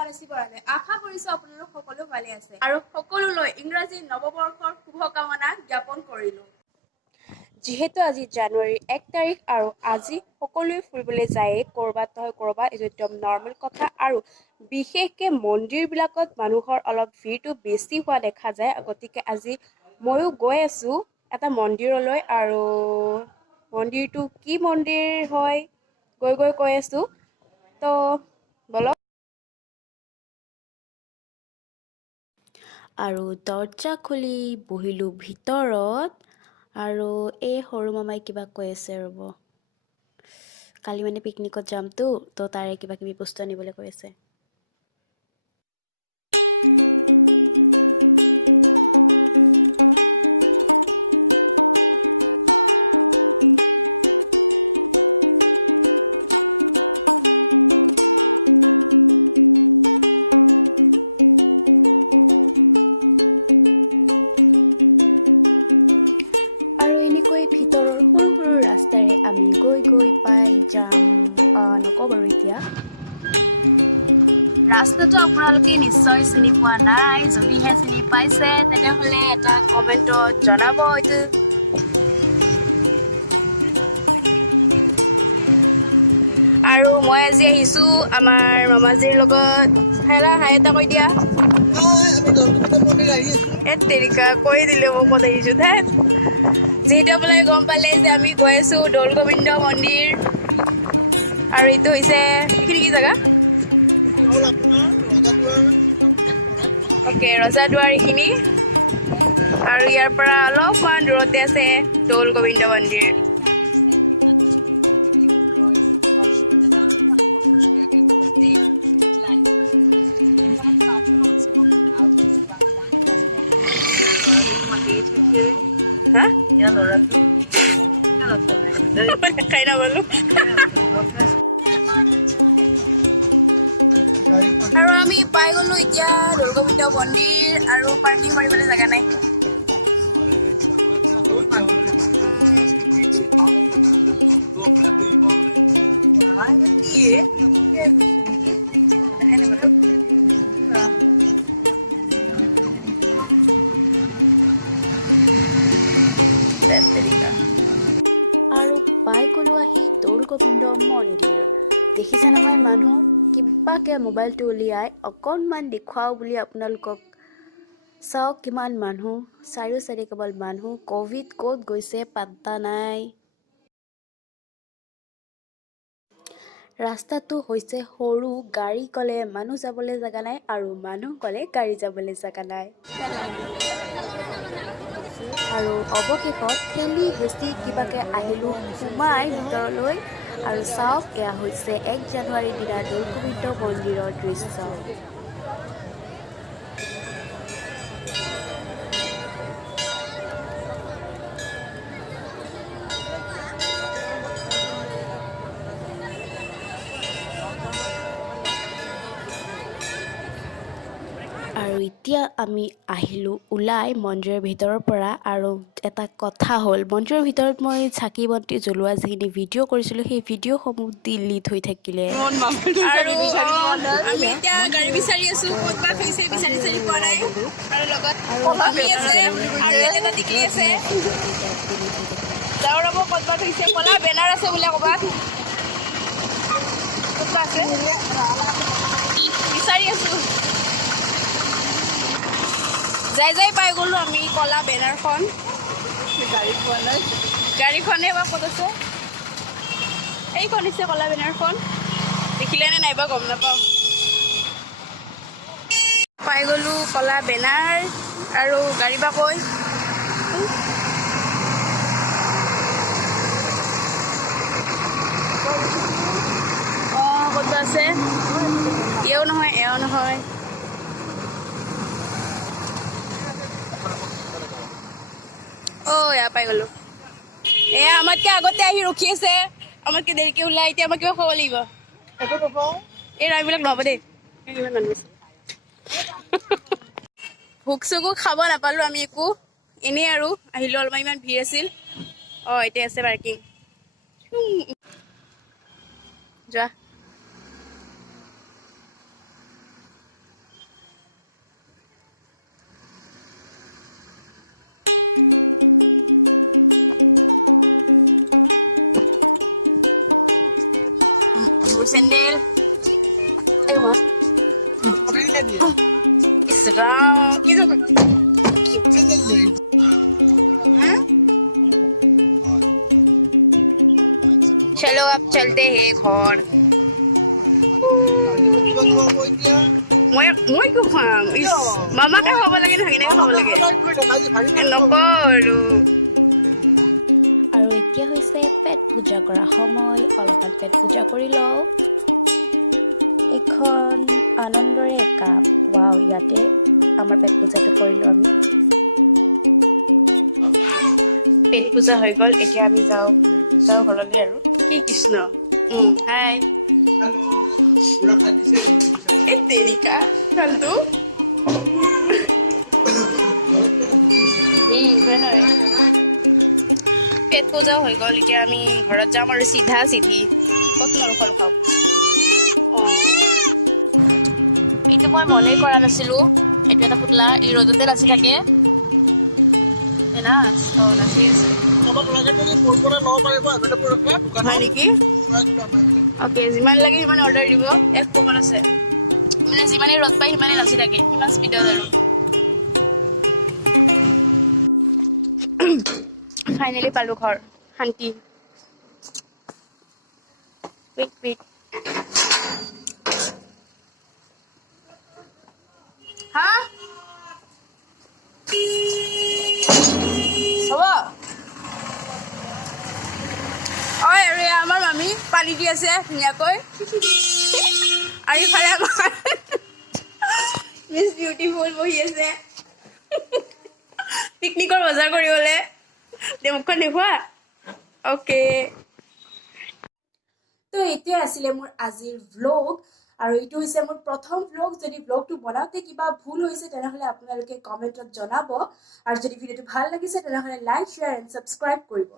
একাদশী পৰালৈ আশা কৰিছোঁ আপোনালোক সকলো ভালে আছে আৰু সকলোলৈ ইংৰাজী নৱবৰ্ষৰ শুভকামনা জ্ঞাপন কৰিলোঁ। যিহেতু আজি জানুৱাৰীৰ 1 তাৰিখ আৰু আজি সকলোৱে ফুৰিবলৈ যায় ক'ৰবাত নহয় ক'ৰবাত, এইটো একদম নৰ্মেল কথা। আৰু বিশেষকৈ মন্দিৰবিলাকত মানুহৰ অলপ ভিৰটো বেছি হোৱা দেখা যায়, গতিকে আজি ময়ো গৈ আছোঁ এটা মন্দিৰলৈ। আৰু মন্দিৰটো কি মন্দিৰ হয় গৈ আছোঁ, তো বলক। আৰু দৰ্জা খুলি বহিলোঁ ভিতৰত, আৰু এই সৰু মামাই কিবা কৈ আছে ৰ'ব। কালি মানে পিকনিকত যামতো, তো তাৰে কিবা কিবি বস্তু আনিবলৈ কৈ আছে। ৰাস্তাটো আপোনালোকে নিশ্চয় চিনি পোৱা নাই, যদিহে চিনি পাইছে তেনেহ'লে এটা কমেণ্টত জনাব। আৰু মই আজি আহিছোঁ আমাৰ মামাজীৰ লগত। হেৰা হাই এটা কৈ দিয়া। তেনেকা কৈ দিলে মই ক'ত আহিছোঁ দে। যিহেতু আপোনালোকে গম পালে যে আমি গৈ আছোঁ দৌল গোবিন্দ মন্দিৰ, আৰু এইটো হৈছে কি জেগা ৰজাদুৱাৰ এইখিনি, আৰু ইয়াৰ পৰা অলপমান দূৰতে আছে দৌল গোবিন্দ মন্দিৰ। আৰু আমি পাই গ'লো এতিয়া দৌল গোবিন্দ মন্দিৰ, আৰু পাৰ্কিং কৰিবলৈ জেগা নাই। মোবাইলটো উলিয়াই অকণমান দেখুৱাওঁ বুলি আপোনালোকক। চাওক কিমান মানুহ, চাৰিও কেৱল মানুহ। ক'ভিড ক'ত গৈছে পাত্তা নাই। ৰাস্তাটো হৈছে সৰু, গাড়ী গ'লে মানুহ যাবলৈ জেগা নাই, আৰু মানুহ গ'লে গাড়ী যাবলৈ জেগা নাই। আৰু অৱশেষত ঠেলি হেঁচি কিবাকে আহিলোঁ সোমাই ভিতৰলৈ। আৰু চাওক, এয়া হৈছে 1 জানুৱাৰীৰ দিনা দৌল গোবিন্দ মন্দিৰৰ দৃশ্য। আৰু এতিয়া আমি আহিলোঁ ওলাই মন্দিৰৰ ভিতৰৰ পৰা। আৰু এটা কথা হ'ল, মন্দিৰৰ ভিতৰত মই চাকি বন্তি জ্বলোৱা যিখিনি ভিডিঅ' কৰিছিলোঁ, সেই ভিডিঅ'সমূহ ডিলিট হৈ থাকিলে। আৰু আমি এতিয়া গাড়ী বিচাৰি আছোঁ, ক'ত বা থৈছে বিচাৰি পোৱা নাই। আৰু লগত আমি আছে, আৰু ইয়াত এটা টিকলি আছে। যাওঁ ৰ'ব, ক'ত বা থৈছে। ক'লা বেনাৰ আছে বোলে ক'ৰবাত, ক'ত বা আছে বিচাৰি আছোঁ। যাই পাই গ'লো আমি ক'লা বেনাৰখন। গাড়ীখনে বা ক'ত আছে, এইখন হৈছে ক'লা বেনাৰখন। দেখিলেনে নাইবা গম নাপাওঁ। পাই গ'লো ক'লা বেনাৰ, আৰু গাড়ী বা কৈ ক'ত বা আছে। এও নহয়। এয়া পাই গ'লো। এয়া আমাতকৈ আগতে আহি ৰখি আছে, আমাতকৈ দেৰিকৈ ওলাই। এতিয়া আমাক কিবা খুৱাব লাগিব। এই ৰাইবিলাক নহ'ব দেই, ভোক চোকো খাব নাপালোঁ আমি একো, এনেই আৰু আহিলোঁ। অলপমান ইমান ভিৰ আছিল। এতিয়া আছে পাৰ্কিং। যোৱা মামাকে খাব লাগে ভাগিনাকে খাব লাগে নকৰো আৰু এতিয়া হৈছে পেট পূজা কৰা সময় অলপমান পেট পূজা কৰি লওঁ এখন আনন্দৰে একাপ ৱাও ইয়াতে আমাৰ পেট পূজাটো কৰিলোঁ আমি পেট পূজা হৈ গ'ল এতিয়া আমি যাওঁ ঘৰলৈ আৰু কি কৃষ্ণ হাই তেৰিকা কান্দো পেট পূজা হৈ গ'ল এতিয়া আমি ঘৰত যাম আৰু চিধা চিধি ক'ত নৰখৰ খাওঁ এইটো মই মনেই কৰা নাছিলো এইটো এটা পুতলা এই ৰ'দতে নাচি থাকে নাচি আছে হয় নেকি অ'কে যিমান লাগে সিমান অৰ্ডাৰ দিব একো মন আছে মানে যিমানেই ৰ'দ পায় সিমানেই নাচি থাকে ইমান স্পীডত আৰু ফাইনেলি পালো ঘৰ শান্তি ৱেইট হা হ'ব অই আৰু এয়া আমাৰ মামী পানী দি আছে ধুনীয়াকৈ আৰু ইফালে আমাৰ মিছ বিউটিফুল বহি আছে পিকনিকৰ বজাৰ কৰিবলৈ মুখখন দেখুওৱা অ'কে তো এইটোৱে আছিলে মোৰ আজিৰ ভ্লগ আৰু এইটো হৈছে মোৰ প্ৰথম ভ্লগ যদি ভ্লগটো বনাওঁতে কিবা ভুল হৈছে তেনেহ'লে আপোনালোকে কমেণ্টত জনাব আৰু যদি ভিডিঅ'টো ভাল লাগিছে তেনেহ'লে লাইক শ্বেয়াৰ এণ্ড ছাবস্ক্ৰাইব কৰিব